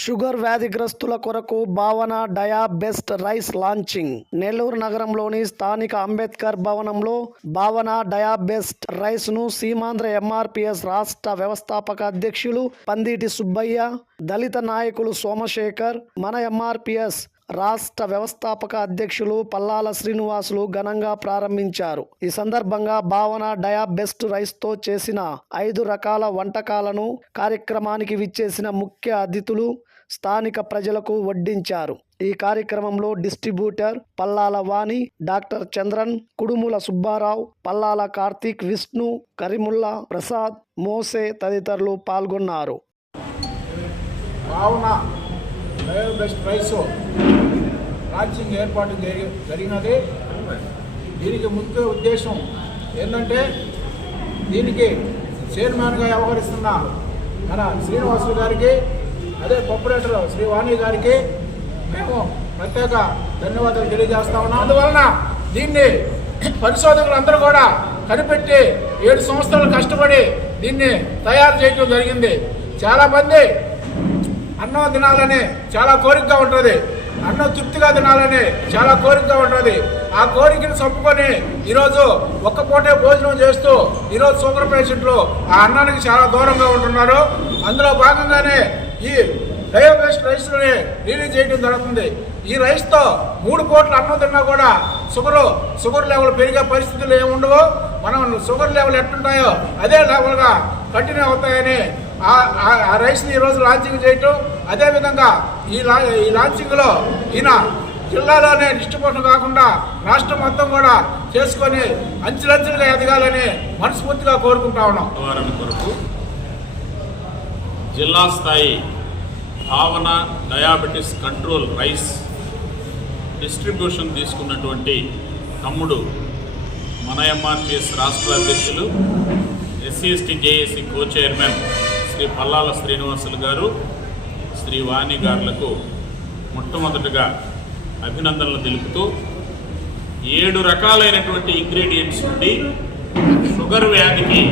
Sugar వ్యాధిగ్రస్తుల కొరకు Bhavana dia best rice launching. Nellore నగరంలోని స్థానిక అంబేద్కర్ భవనంలో భావన డయా బెస్ట్ రైస్ను సీమాంధ్ర ఎంఆర్పిఎస్ రాష్ట్ర వ్యవస్థాపక అధ్యక్షులు పందిటి సుబ్బయ్య దళిత నాయకులు సోమశేఖర్ మన ఎంఆర్పిఎస్ రాష్ట్ర వ్యవస్థాపక అధ్యక్షులు పల్లాల శ్రీనివాసులు ఘనంగా ప్రారంభించారు. ఈ సందర్భంగా భావన డయా బెస్ట్ రైస్తో చేసిన ఐదు రకాల వంటకాలను కార్యక్రమానికి విచ్చేసిన ముఖ్య అతిథులు స్థానిక ప్రజలకు వడ్డించారు. ఈ కార్యక్రమంలో డిస్ట్రిబ్యూటర్ పల్లాల వాణి డాక్టర్ చంద్రన్ కుడుముల సుబ్బారావు పల్లాల కార్తీక్ విష్ణు కరిముల్లా ప్రసాద్ మోసే తదితరులు పాల్గొన్నారు. భావన లాంచింగ్ ఏర్పాటు జరిగినది. దీనికి ముఖ్య ఉద్దేశం ఏంటంటే దీనికి చైర్మన్గా వ్యవహరిస్తున్న మన శ్రీనివాసులు గారికి అదే కార్పొరేటర్ శ్రీ వాణి గారికి మేము ప్రత్యేక ధన్యవాదాలు తెలియజేస్తా ఉన్నాం. అందువలన దీన్ని పరిశోధకులు అందరూ కూడా కనిపెట్టి ఏడు సంవత్సరాలు కష్టపడి దీన్ని తయారు చేయడం జరిగింది. చాలామంది అన్నం తినాలని చాలా కోరికగా ఉంటుంది. అన్నం తృప్తిగా తినాలని చాలా కోరికగా ఉంటుంది. ఆ కోరికను చంపుకొని ఈరోజు ఒక్క పూటే భోజనం చేస్తూ ఈరోజు షుగర్ పేషెంట్లు ఆ అన్నానికి చాలా దూరంగా ఉంటున్నారు. అందులో భాగంగానే ఈ డయోబేస్డ్ రైస్ని రిలీజ్ చేయడం జరుగుతుంది. ఈ రైస్తో మూడు కోట్ల అన్నం తిన్నా కూడా షుగర్ షుగర్ లెవెల్ పెరిగే పరిస్థితులు ఏమి ఉండవు. మనం షుగర్ లెవెల్ ఎట్టుంటాయో అదే లెవెల్గా కంటిన్యూ అవుతాయని ఆ- రైస్ని ఈరోజు లాంచింగ్ చేయటం. అదేవిధంగా ఈ లా ఈ లాంచింగ్లో ఈయన జిల్లాలోనే డిస్ట్రిబ్యూషన్ కాకుండా రాష్ట్రం మొత్తం కూడా చేసుకొని అంచులంచులుగా ఎదగాలని మనస్ఫూర్తిగా కోరుకుంటా ఉన్నాం. కొరకు జిల్లా స్థాయి భావన డయాబెటిస్ కంట్రోల్ రైస్ డిస్ట్రిబ్యూషన్ తీసుకున్నటువంటి తమ్ముడు మన ఎంఆర్పిఎస్ రాష్ట్ర అధ్యక్షులు SC ST JAC co chairman Shri Pallala Srinivasulu గారు శ్రీ వాణి గారులకు మొట్టమొదటగా అభినందనలు తెలుపుతూ ఏడు రకాలైనటువంటి ఇంగ్రీడియంట్స్ నుండి షుగర్ వ్యాధికి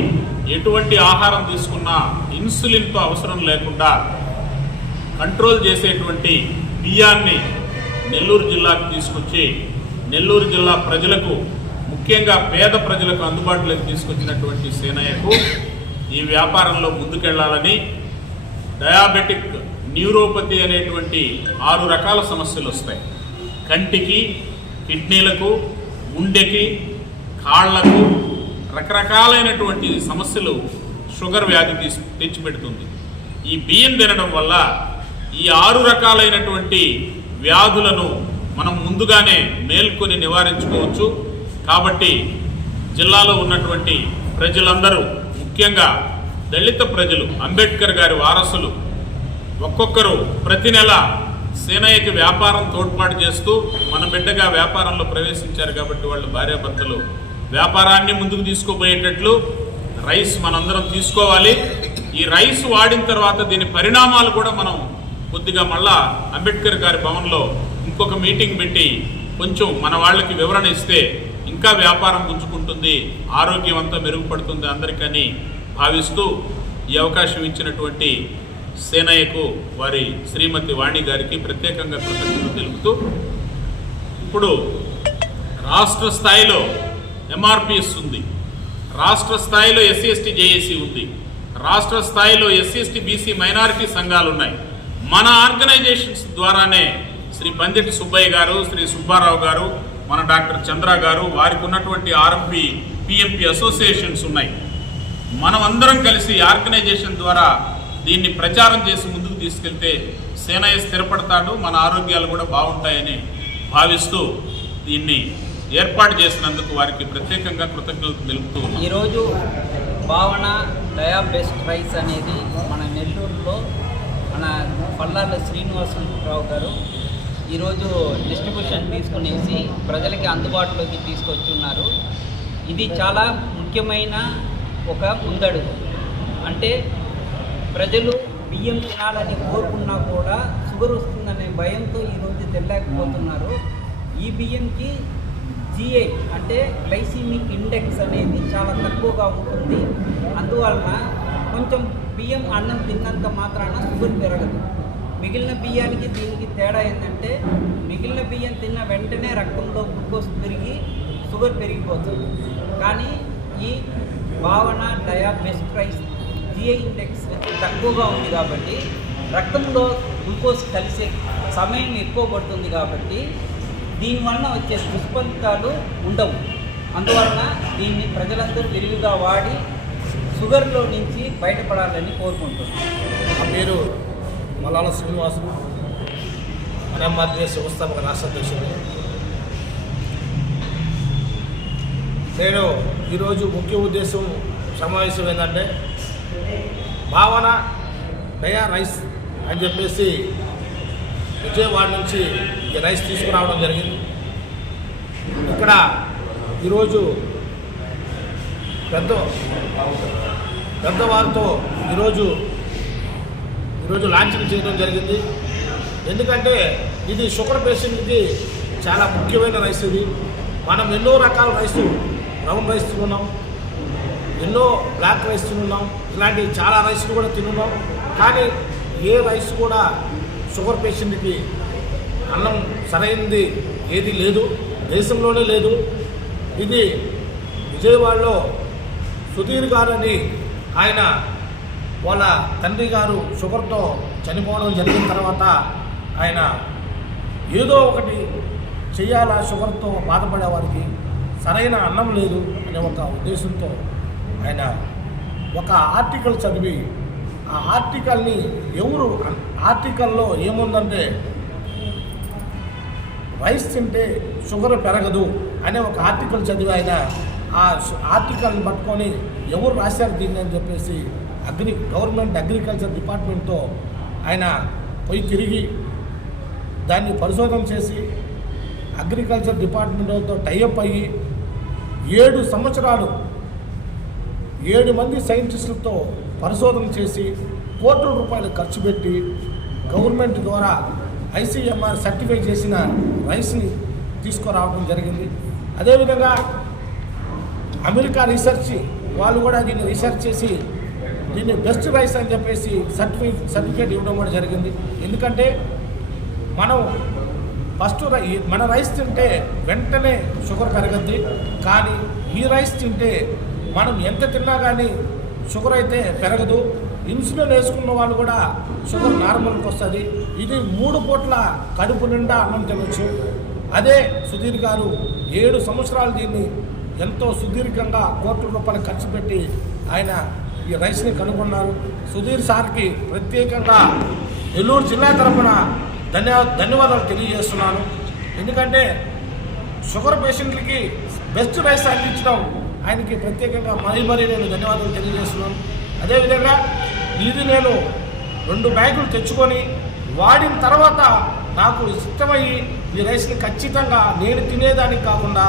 ఎటువంటి ఆహారం తీసుకున్నా ఇన్సులిన్తో అవసరం లేకుండా కంట్రోల్ చేసేటువంటి బియ్యాన్ని నెల్లూరు జిల్లాకు తీసుకొచ్చి నెల్లూరు జిల్లా ప్రజలకు ముఖ్యంగా పేద ప్రజలకు అందుబాటులోకి తీసుకొచ్చినటువంటి సేనయ్యకు ఈ వ్యాపారంలో ముందుకెళ్ళాలని డయాబెటిక్ న్యూరోపతి అనేటువంటి ఆరు రకాల సమస్యలు వస్తాయి. కంటికి కిడ్నీలకు గుండెకి కాళ్ళకు రకరకాలైనటువంటి సమస్యలు షుగర్ వ్యాధి తీసు తెచ్చిపెడుతుంది. ఈ బియ్యం తినడం వల్ల ఈ ఆరు రకాలైనటువంటి వ్యాధులను మనం ముందుగానే మేల్కొని నివారించుకోవచ్చు. కాబట్టి జిల్లాలో ఉన్నటువంటి ప్రజలందరూ ముఖ్యంగా దళిత ప్రజలు అంబేద్కర్ గారి వారసులు ఒక్కొక్కరు ప్రతి నెల సేనయ్యకి వ్యాపారం తోడ్పాటు చేస్తూ మన బిడ్డగా వ్యాపారంలో ప్రవేశించారు కాబట్టి వాళ్ళు భార్యాభర్తలు వ్యాపారాన్ని ముందుకు తీసుకుపోయేటట్లు రైస్ మనందరం తీసుకోవాలి. ఈ రైస్ వాడిన తర్వాత దీని పరిణామాలు కూడా మనం కొద్దిగా మళ్ళా అంబేద్కర్ గారి భవన్లో ఇంకొక మీటింగ్ పెట్టి కొంచెం మన వాళ్ళకి వివరణ ఇస్తే ఇంకా వ్యాపారం పుంజుకుంటుంది ఆరోగ్యం అంతా మెరుగుపడుతుంది అందరికని భావిస్తూ ఈ అవకాశం ఇచ్చినటువంటి సేనయ్యకు వారి శ్రీమతి వాణి గారికి ప్రత్యేకంగా కృతజ్ఞతలు తెలుపుతూ ఇప్పుడు రాష్ట్ర స్థాయిలో ఎంఆర్పిఎస్ ఉంది. రాష్ట్ర స్థాయిలో ఎస్సీ ఎస్టీ జేఏసీ ఉంది. రాష్ట్ర స్థాయిలో ఎస్సీ ఎస్టీ బీసీ మైనారిటీ సంఘాలు ఉన్నాయి మన ఆర్గనైజేషన్స్ ద్వారానే శ్రీ పందిటి సుబ్బయ్య గారు శ్రీ సుబ్బారావు గారు మన డాక్టర్ చంద్ర గారు వారికి ఉన్నటువంటి ఆర్ఎంపి పిఎంపి అసోసియేషన్స్ ఉన్నాయి. మనం అందరం కలిసి ఆర్గనైజేషన్ ద్వారా దీన్ని ప్రచారం చేసి ముందుకు తీసుకెళ్తే సేనయ్య స్థిరపడతాడు మన ఆరోగ్యాలు కూడా బాగుంటాయని భావిస్తూ దీన్ని ఏర్పాటు చేసినందుకు వారికి ప్రత్యేకంగా కృతజ్ఞతలు తెలుపుతూ ఈరోజు భావన డయా బెస్ట్ రైస్ అనేది మన నెల్లూరులో మన పల్లాల శ్రీనివాసరావు గారు ఈరోజు డిస్ట్రిబ్యూషన్ తీసుకునేసి ప్రజలకి అందుబాటులోకి తీసుకొచ్చున్నారు. ఇది చాలా ముఖ్యమైన ఒక ముందడుగు. అంటే ప్రజలు బియ్యం తినాలని కోరుకున్నా కూడా షుగర్ వస్తుందనే భయంతో ఈరోజు తెల్లకపోతున్నారు ఈ బియ్యంకి జిఏ అంటే గ్లైసిమిక్ ఇండెక్స్ అనేది చాలా తక్కువగా ఉంటుంది. అందువలన కొంచెం బియ్యం అన్నం తిన్నంత మాత్రాన షుగర్ పెరగదు. మిగిలిన బియ్యానికి దీనికి తేడా ఏంటంటే మిగిలిన బియ్యం తిన్న వెంటనే రక్తంలో గ్లూకోజ్ పెరిగి షుగర్ పెరిగిపోతుంది. కానీ ఈ Bhavana dia best rice GI index తక్కువగా ఉంది కాబట్టి రక్తంలో గ్లూకోజ్ కలిసే సమయం ఎక్కువ పడుతుంది కాబట్టి దీనివల్ల వచ్చే దుష్ఫలితాలు ఉండవు. అందువలన దీన్ని ప్రజలందరూ తెలివిగా వాడి షుగర్లో నుంచి బయటపడాలని కోరుకుంటున్నాను నా పేరు మలాల శ్రీనివాసులు మన మధ్యదేశ వ్యవస్థాపక రాష్ట్ర అధ్యక్షుడు నేను ఈరోజు ముఖ్య ఉద్దేశం సమావేశం ఏంటంటే భావన డయా రైస్ అని చెప్పేసి విజయవాడ నుంచి ఈ రైస్ తీసుకురావడం జరిగింది. ఇక్కడ ఈరోజు పెద్ద పెద్దవారితో ఈరోజు ఈరోజు లాంచింగ్ చేయడం జరిగింది. ఎందుకంటే ఇది షుగర్ పేషెంట్కి చాలా ముఖ్యమైన రైస్ ఇది. మనం ఎన్నో రకాల రైస్ బ్రౌన్ రైస్ తిన్నాం ఎన్నో బ్లాక్ రైస్ తిన్నాం ఇలాంటి చాలా రైస్ కూడా తిన్నాం కానీ ఏ రైస్ కూడా షుగర్ పేషెంట్కి అన్నం సరైనది ఏది లేదు దేశంలోనే లేదు. ఇది విజయవాడలో సుధీర్ గారని ఆయన వాళ్ళ తండ్రి గారు షుగర్తో చనిపోవడం జరిగిన తర్వాత ఆయన ఏదో ఒకటి చేయాలా షుగర్తో బాధపడే వారికి సరైన అన్నం లేదు అనే ఒక ఉద్దేశంతో ఆయన ఒక ఆర్టికల్ చదివి ఆ ఆర్టికల్ని ఎవరు ఆర్టికల్లో ఏముందంటే రైస్ తింటే షుగర్ పెరగదు అనే ఒక ఆర్టికల్ చదివి ఆయన. ఆ ఆర్టికల్ని పట్టుకొని ఎవరు రాశారు దీన్ని అని చెప్పేసి అగ్రి గవర్నమెంట్ అగ్రికల్చర్ డిపార్ట్మెంట్తో ఆయన పోయి తిరిగి దాన్ని పరిశోధన చేసి అగ్రికల్చర్ డిపార్ట్మెంట్తో టైఅప్ అయ్యి ఏడు సంవత్సరాలు ఏడు మంది సైంటిస్టులతో పరిశోధన చేసి కోట్ల రూపాయలు ఖర్చు పెట్టి గవర్నమెంట్ ద్వారా ఐసీఎంఆర్ సర్టిఫై చేసిన రైస్ని తీసుకురావడం జరిగింది. అదేవిధంగా అమెరికా రీసెర్చ్ వాళ్ళు కూడా దీన్ని రీసెర్చ్ చేసి దీన్ని బెస్ట్ రైస్ అని చెప్పేసి సర్టిఫై సర్టిఫికేట్ ఇవ్వడం కూడా జరిగింది. ఎందుకంటే మనం ఫస్ట్ రై మన రైస్ తింటే వెంటనే షుగర్ పెరగద్ది. కానీ ఈ రైస్ తింటే మనం ఎంత తిన్నా కానీ షుగర్ అయితే పెరగదు ఇన్సులిన్ వేసుకున్న వాళ్ళు కూడా షుగర్ నార్మల్కి వస్తుంది. ఇది మూడు పూట్ల కడుపు నిండా అన్నం తినొచ్చు. అదే సుధీర్ గారు ఏడు సంవత్సరాలు దీన్ని ఎంతో సుదీర్ఘంగా కోట్ల రూపాయలు ఖర్చు పెట్టి ఆయన ఈ రైస్ని కనుగొన్నారు. సుధీర్ సార్కి ప్రత్యేకంగా నెల్లూరు జిల్లా తరఫున ధన్యవా ధన్యవాదాలు తెలియజేస్తున్నాను. ఎందుకంటే షుగర్ పేషెంట్లకి బెస్ట్ రైస్ అందించడం ఆయనకి ప్రత్యేకంగా మరీ మరీ నేను ధన్యవాదాలు తెలియజేస్తున్నాను అదేవిధంగా ఇది నేను రెండు బ్యాగులు తెచ్చుకొని వాడిన తర్వాత నాకు ఇష్టమయ్యి ఈ రైస్ని ఖచ్చితంగా నేను తినేదానికి కాకుండా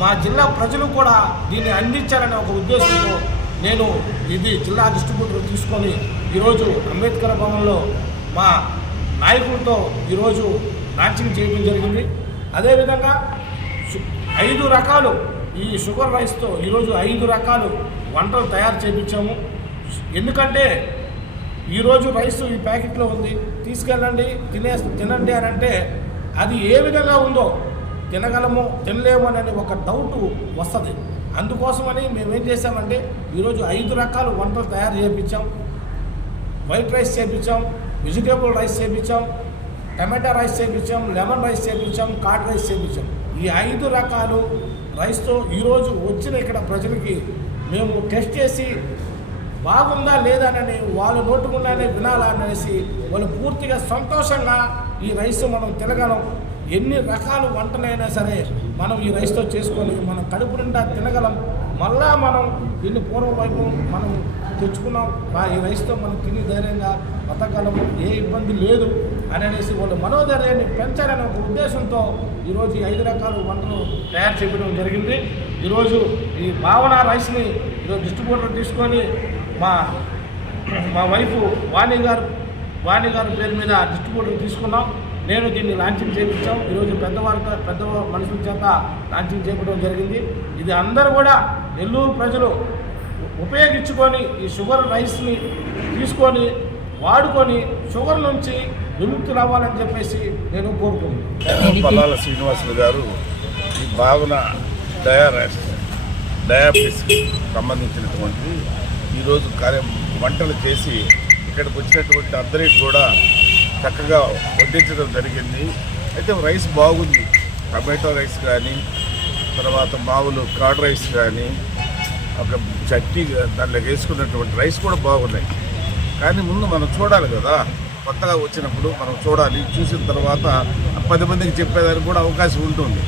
మా జిల్లా ప్రజలు కూడా దీన్ని అందించాలనే ఒక ఉద్దేశంతో నేను ఇది జిల్లా డిస్ట్రిబ్యూటర్ తీసుకొని ఈరోజు అంబేద్కర్ భవన్లో మా నాయకులతో ఈరోజు లాంచింగ్ చేయడం జరిగింది. అదేవిధంగా సు- ఐదు రకాలు ఈ షుగర్ రైస్తో ఈరోజు ఐదు రకాలు వంటలు తయారు చేయించాము ఎందుకంటే ఈరోజు రైస్ ఈ ప్యాకెట్లో ఉంది. తీసుకెళ్ళండి తినే తినండి అని అంటే అది ఏ విధంగా ఉందో తినగలము తినలేము అనే ఒక డౌట్ వస్తుంది. అందుకోసమని మేమేం చేసామంటే ఈరోజు ఐదు రకాల వంటలు తయారు చేయించాం వైట్ రైస్ చేయించాం వెజిటేబుల్ రైస్ చేయించాం టమాటా రైస్ చేయించాం లెమన్ రైస్ చేయించాం కార్డ్ రైస్ చేయించాం ఈ ఐదు రకాలు రైస్తో ఈరోజు వచ్చిన ఇక్కడ ప్రజలకి మేము టెస్ట్ చేసి బాగుందా లేదా అని వాళ్ళు నోటుకుండానే వినాలనేసి వాళ్ళు పూర్తిగా సంతోషంగా ఈ రైస్ మనం తినగలం. ఎన్ని రకాల వంటలైనా సరే మనం ఈ రైస్తో చేసుకొని మనం కడుపు నిండా తినగలం. మళ్ళా మనం దీన్ని పూర్వవైపు మనం తెచ్చుకున్నాం. ఈ రైస్తో మనం తిని ధైర్యంగా బతకగలం ఏ ఇబ్బంది లేదు అని అనేసి వాళ్ళు మనోధైర్యాన్ని పెంచాలనే ఒక ఉద్దేశంతో ఈరోజు ఐదు రకాల వంటలు తయారు చేయడం జరిగింది. ఈరోజు ఈ భావన రైస్ని ఈరోజు డిస్ట్రిబ్యూటర్ తీసుకొని మా మా వైఫ్ వాణి గారు వాణి గారి పేరు మీద డిస్ట్రిబ్యూటర్ తీసుకున్నాం. నేను దీన్ని లాంచింగ్ చేయించాం. ఈరోజు పెద్దవారి పెద్ద మనుషుల చేత లాంచింగ్ చేయడం జరిగింది. ఇది అందరూ కూడా నెల్లూరు ప్రజలు ఉపయోగించుకొని ఈ షుగర్ రైస్ని తీసుకొని వాడుకొని షుగర్ నుంచి విముక్తి రావాలని చెప్పేసి నేను కోరుకుంటున్నాను. పల్లాల శ్రీనివాసులు గారు ఈ భావన డయాబెటిస్ డయాబెటీస్కి సంబంధించినటువంటి ఈరోజు కార్య వంటలు చేసి ఇక్కడికి వచ్చినటువంటి అందరికీ కూడా చక్కగా వడ్డించడం జరిగింది. అయితే రైస్ బాగుంది. టమాటో రైస్ కానీ తర్వాత మామూలు కర్డ్ రైస్ కానీ ఒక చట్నీ దాంట్లో వేసుకున్నటువంటి రైస్ కూడా బాగున్నాయి. కానీ ముందు మనం చూడాలి కదా. కొత్తగా వచ్చినప్పుడు మనం చూడాలి. చూసిన తర్వాత పది మందికి చెప్పేదానికి కూడా అవకాశం ఉంటుంది.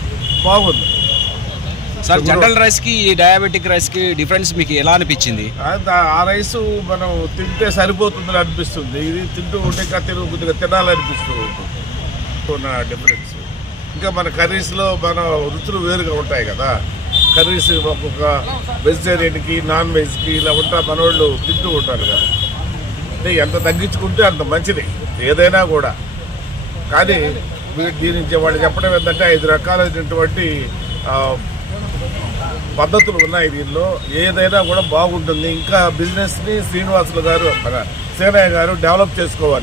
బాగుంది. సార్ జనరల్ రైస్కి ఈ డయాబెటిక్ రైస్కి డిఫరెన్స్ మీకు ఎలా అనిపించింది? ఆ రైస్ మనం తింటే సరిపోతుందని అనిపిస్తుంది. ఇది తింటూ ఉంటే ఇంకా తిరుగు కొద్దిగా తినాలనిపిస్తూ ఉంటుంది డిఫరెన్స్. ఇంకా మన కర్రీస్లో మన రుచులు వేరుగా ఉంటాయి కదా. కర్రీస్ ఒక్కొక్క వెజిటేరియన్కి నాన్ వెజ్కి ఇలా ఉంటా మనోళ్ళు తింటూ ఉంటారు కదా. అంటే ఎంత తగ్గించుకుంటే అంత మంచిది ఏదైనా కూడా. కానీ వీ- దీని నుంచి వాళ్ళు చెప్పడం ఏంటంటే ఐదు రకాలైనటువంటి పద్ధతులు ఉన్నాయి దీనిలో. ఏదైనా కూడా బాగుంటుంది. ఇంకా బిజినెస్ని శ్రీనివాసులు గారు మన సేనయ్య గారు డెవలప్ చేసుకోవాలి.